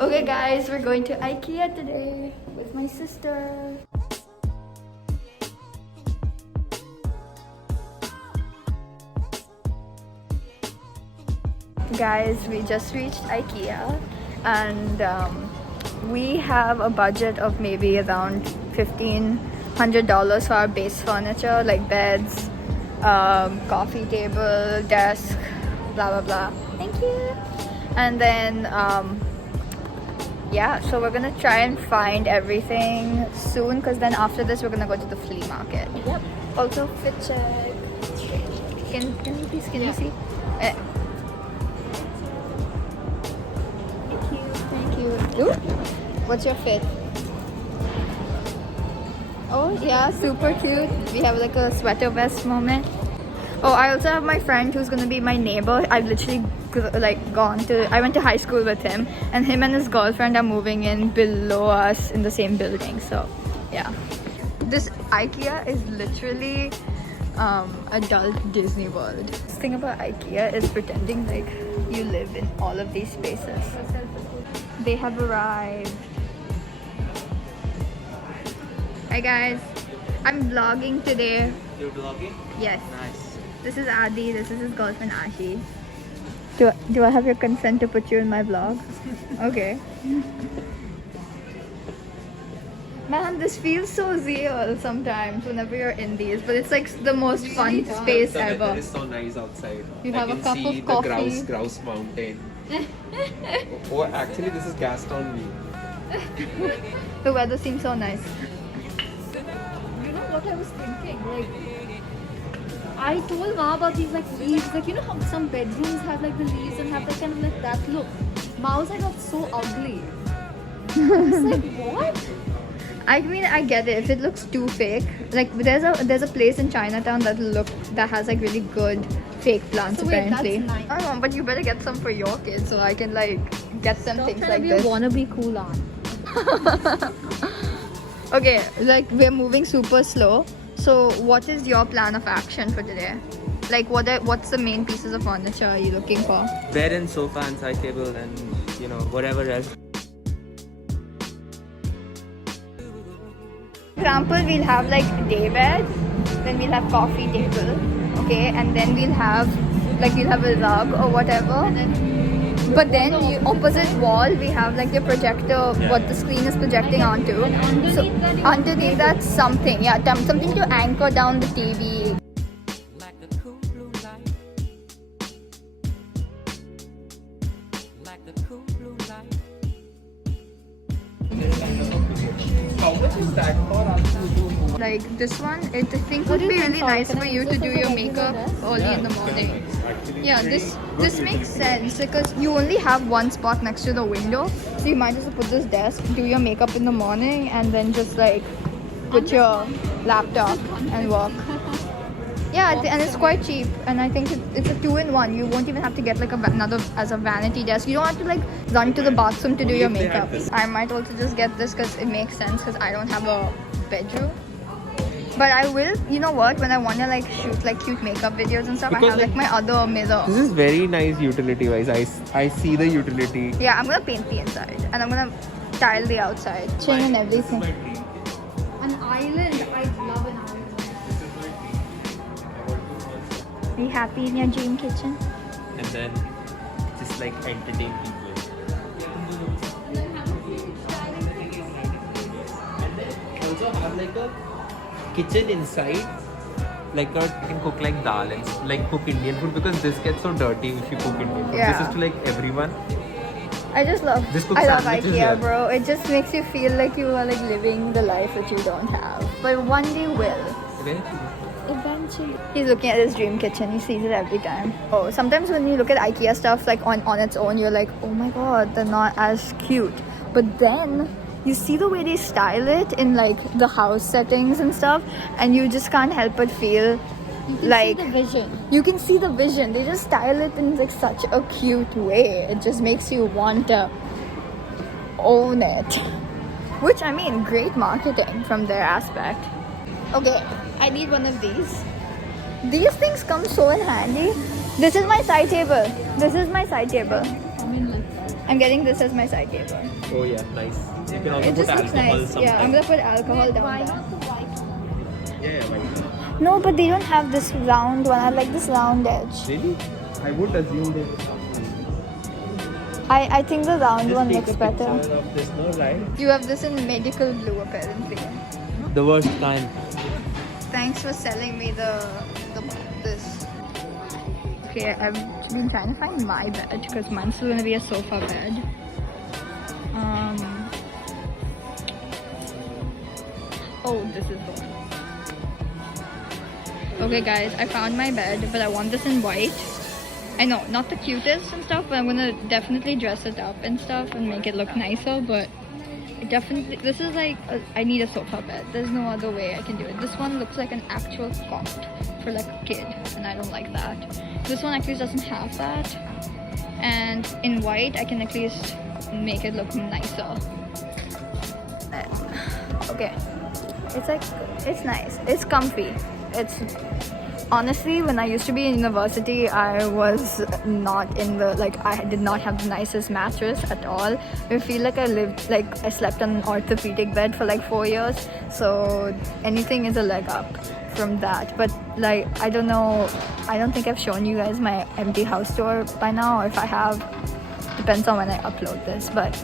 Okay guys, we're going to IKEA today with my sister. Guys, we just reached IKEA and we have a budget of maybe around $1,500 for our base furniture like beds, coffee table, desk, blah blah blah. Thank you. And then yeah, so we're gonna try and find everything soon because then after this we're gonna go to the flea market. Yep. Also fit check. Can you see? Thank you. Ooh. What's your fit? Oh yeah, super cute. We have like a sweater vest moment. Oh, I also have my friend who's gonna be my neighbor. I've literally I went to high school with him, and him and his girlfriend are moving in below us in the same building. So yeah, this IKEA is literally adult Disney World. The thing about IKEA is pretending like you live in all of these spaces. They have arrived. Hi guys, I'm vlogging today. You're vlogging? Yes. Nice. This is Adi, this is his girlfriend Ashi. Do I have your consent to put you in my vlog? Okay. Man, this feels so real sometimes whenever you're in these, but it's like the most fun space The ever. weather is so nice outside. You I have a can cup see of coffee. The grouse mountain. Oh, actually, this is Gaston View. The weather seems so nice. You know what I was thinking? Like, I told Ma about these like leaves. Like, you know how some bedrooms have like the leaves and have like kind of like that look. Ma was like, that's so ugly. I was like, what? I mean, I get it. If it looks too fake, like there's a place in Chinatown that has like really good fake plants. So wait, apparently. that's nice. I don't know, but you better get some for your kids so I can like get them Stop things trying like to be this. a wannabe cool aunt. Okay, like we're moving super slow. So what is your plan of action for today? Like what's the main pieces of furniture are you looking for? Bed and sofa and side table and whatever else. For example, we'll have like day bed, then we'll have coffee table, okay, and then we'll have a rug or whatever. But then the opposite wall we have like the projector, what the screen is projecting onto. So underneath that something, yeah, something to anchor down the TV. How much is that for? Like this one, I think would be really nice for you to do your makeup early in the morning. Yeah, this makes sense because you only have one spot next to the window, so you might as well put this desk, do your makeup in the morning, and then just like put your laptop and work. Yeah, and it's quite cheap, and I think it's a 2-in-1. You won't even have to get like another as a vanity desk. You don't have to like run to the bathroom to do your makeup. I might also just get this because it makes sense because I don't have a bedroom. But I will, you know what, when I want to like shoot like cute makeup videos and stuff, Because, I have like my other mirror. This is very nice utility wise. I see the utility. Yeah, I'm gonna paint the inside and I'm gonna tile the outside. Chain and everything. An island. I love an island. Are you happy in your dream kitchen? And then just like entertain people. And then also have like a kitchen inside, like you can cook like dal and like cook Indian food because this gets so dirty if you cook Indian food. Yeah. This is to like everyone. I just love Just I love sandwiches IKEA, there. bro. It just makes you feel like you are like living the life that you don't have. But one day will. Eventually. He's looking at his dream kitchen. He sees it every time. Oh, sometimes when you look at IKEA stuff like on its own, you're like, oh my god, they're not as cute. But then you see the way they style it in like the house settings and stuff, and you just can't help but feel like See the vision. you can see the vision. They just style it in like such a cute way. It just makes you want to own it. Which, I mean, great marketing from their aspect. Okay, I need one of these. These things come so in handy. This is my side table. This is my side table. I mean, like that. I'm getting this as my side table. Oh yeah, nice. You can also It put just looks alcohol nice. Yeah, I'm sometimes. gonna put alcohol down Why there. not the white one? Yeah, right. No, but they don't have this round one. I like this round edge. Really? I would assume they would have. I think the round Just one take looks a better. picture of this, no, right? You have this in medical blue apparently. The worst kind. Thanks for selling me the this. Okay, I've been trying to find my bed because mine's still gonna be a sofa bed. Oh, this is the one. Okay, guys, I found my bed, but I want this in white. I know, not the cutest and stuff, but I'm gonna definitely dress it up and stuff and make it look nicer. But it definitely, this is like I need a sofa bed. There's no other way I can do it. This one looks like an actual cot for like a kid, and I don't like that. This one actually doesn't have that, and in white I can at least make it look nicer. Okay, it's nice. It's comfy. It's honestly, when I used to be in university, I was not in the I did not have the nicest mattress at all. I feel like I slept on an orthopedic bed for like 4 years. So anything is a leg up from that. But I don't know. I don't think I've shown you guys my empty house tour by now. If I have, depends on when I upload this. But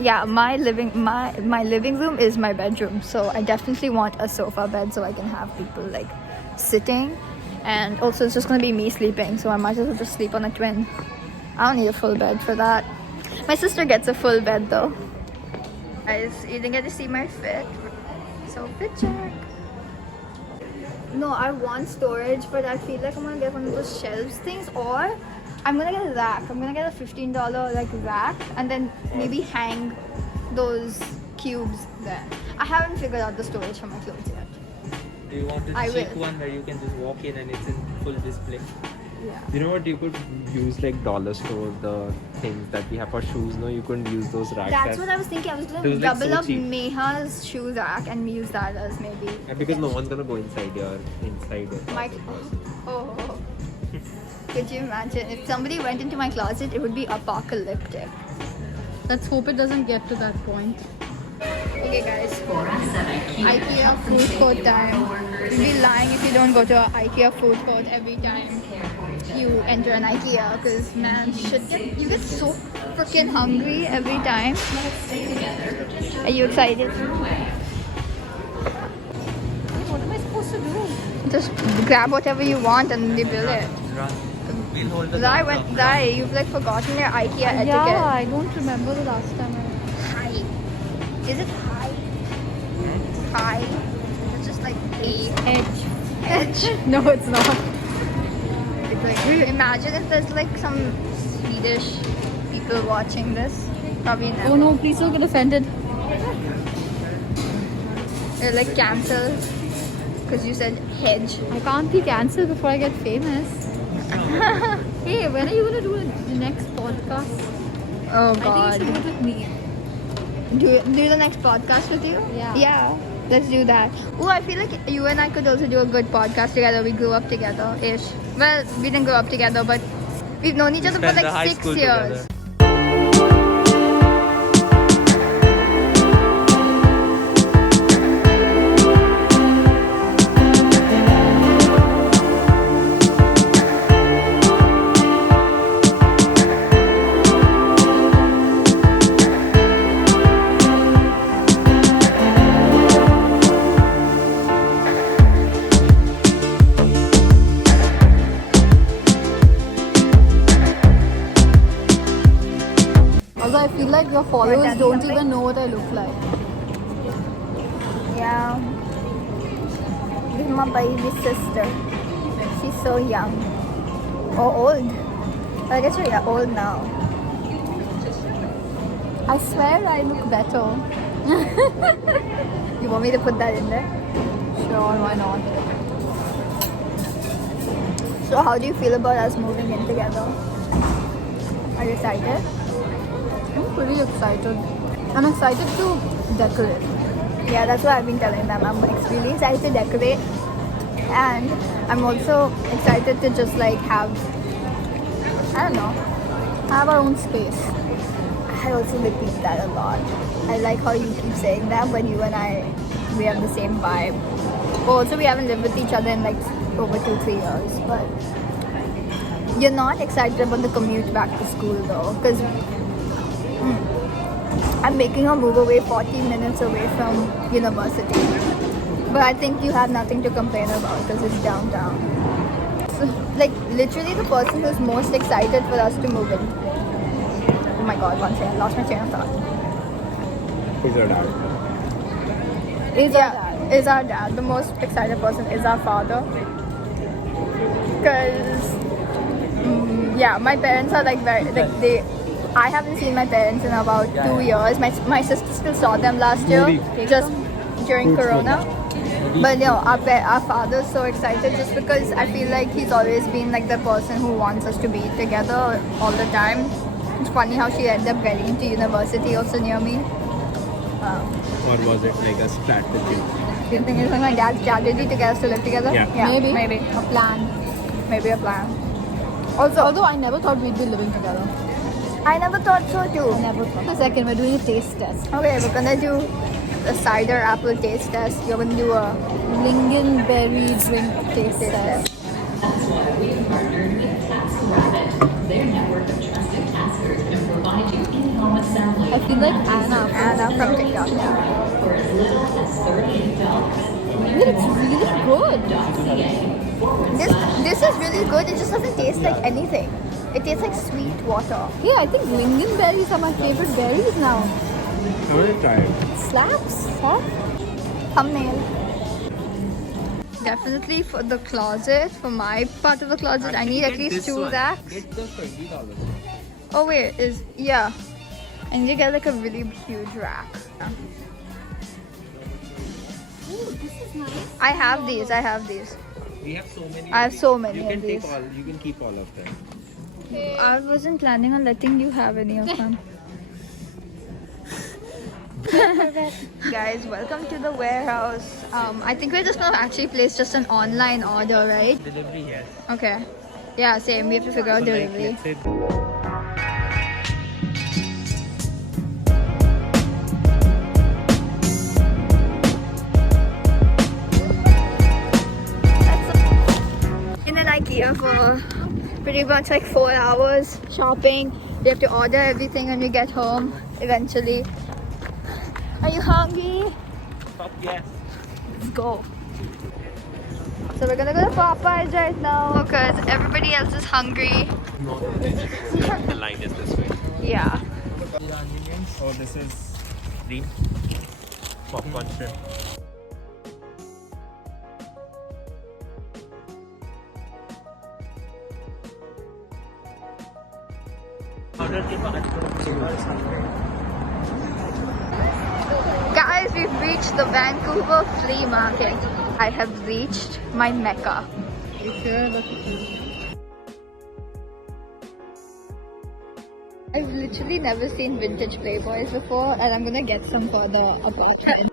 yeah, my living room is my bedroom, so I definitely want a sofa bed so I can have people sitting, and also it's just gonna be me sleeping, so I might as well just sleep on a twin. I don't need a full bed for that. My sister gets a full bed though. Guys, you didn't get to see my fit, so fit check. No, I want storage, but I feel like I'm gonna get one of those shelves things, or I'm gonna get a rack. I'm gonna get a $15 rack and then maybe hang those cubes there. I haven't figured out the storage for my clothes yet. Do you want a I cheap will. one where you can just walk in and it's in full display? Yeah. You know what? You could use like dollar store, the things that we have for shoes. No, you couldn't use those racks. That's what I was thinking. I was gonna Those, double so up cheap. Meha's shoe rack and use that as maybe Because no one's gonna go inside your my. Oh. Could you imagine if somebody went into my closet? It would be apocalyptic. Let's hope it doesn't get to that point. Okay, guys. IKEA food court time. You'd be lying if you don't go to an IKEA food court every time you enter an IKEA, because man, you get so freaking hungry every time. Are you excited? What am I supposed to do? Just grab whatever you want and they bill it. Run. We'll hold the Zai, you've forgotten your IKEA etiquette. Yeah, I don't remember the last time Hi. Is it high? High. It's just like A. Edge. No, it's not. It's imagine if there's some Swedish people watching this. Probably never. Oh no, please don't get offended. They're cancelled because you said hedge. I can't be cancelled before I get famous. Hey, when are you gonna do the next podcast? Oh I think you should do it with me. Do the next podcast with you? Yeah. Yeah. Let's do that. Oh, I feel like you and I could also do a good podcast together. We grew up together ish. Well, we didn't grow up together, but we've known each other for spent the high 6 school years. together. Also, I feel like your followers That's don't something. even know what I look like. Yeah. This is my baby sister. She's so young. Or old. I guess you're old now. I swear I look better. You want me to put that in there? Sure, why not? So how do you feel about us moving in together? Are you excited? I'm pretty excited. I'm excited to decorate. Yeah, that's what I've been telling them. I'm really excited to decorate, and I'm also excited to just have I don't know, have our own space. I also repeat that a lot. I like how you keep saying that, but you and I, we have the same vibe. Also, we haven't lived with each other in like over 2-3 years, but you're not excited about the commute back to school though, because I'm making a move away 40 minutes away from university. But I think you have nothing to complain about because it's downtown. So, like, literally the person who's most excited for us to move in. Oh my god, one second, I lost my train of thought. Is your dad? Is our dad. The most excited person is our father. Because, yeah, my parents are like very, like I haven't seen my parents in about 2 years. My sister still saw them last year, just during Corona. But our father's so excited just because I feel like he's always been like the person who wants us to be together all the time. It's funny how she ended up getting into university also near me. Or was it like a strategy? Do you think it's like my dad's strategy to get us to live together? Yeah. Maybe. A plan. Maybe a plan. Also, Although I never thought we'd be living together. I never thought so too. I never thought. A second, we're doing a taste test. Okay, we're gonna do a cider apple taste test. You're gonna do a Lingonberry drink taste test. I feel like Anna from TikTok. Dude, it's really good. This is really good. It just doesn't taste like anything. It tastes like sweet water. Yeah, I think lingonberries are my favorite berries now. I want to try it. Slaps, huh? Thumbnail. Definitely for the closet, for my part of the closet, I need at least 2 racks. Get the $20. Oh wait, I need to get like a really huge rack. Oh, this is nice. I have these. We have so many. I have so many You of can these. take all. You can keep all of them. I wasn't planning on letting you have any of them. Guys, welcome to the warehouse. I think we're just gonna actually place just an online order, right? Delivery, yes. Okay. Yeah, same. We have to figure out So, like, delivery. let's say In an IKEA for pretty much like 4 hours shopping. You have to order everything when we get home eventually. Are you hungry? Fuck yes. Let's go. So we're gonna go to Popeyes right now because everybody else is hungry. No, the line is this way. Yeah. Oh, this is free. Popcorn shrimp. Guys, we've reached the Vancouver flea market. I have reached my mecca. I've literally never seen vintage Playboys before, and I'm gonna get some for the apartment.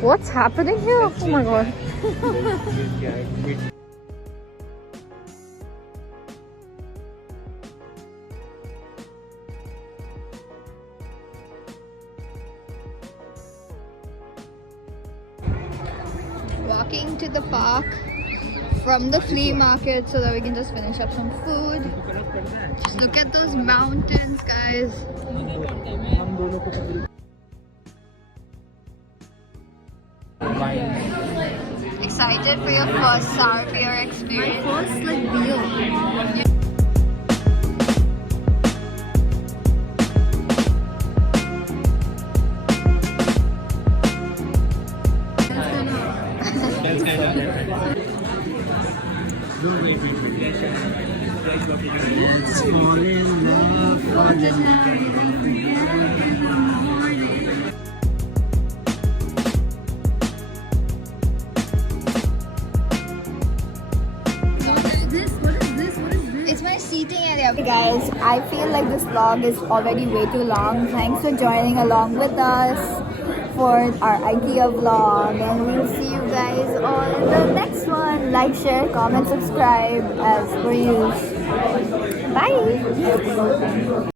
What's happening here? Oh my god. Walking to the park from the flea market so that we can just finish up some food. Just look at those mountains, guys. Excited for your first sour beer experience? First, like, beer. It's my seating area. Hey guys, I feel like this vlog is already way too long. Thanks for joining along with us for our IKEA vlog, and we'll see you guys all in the next one. Like, share, comment, subscribe as per usual. Bye.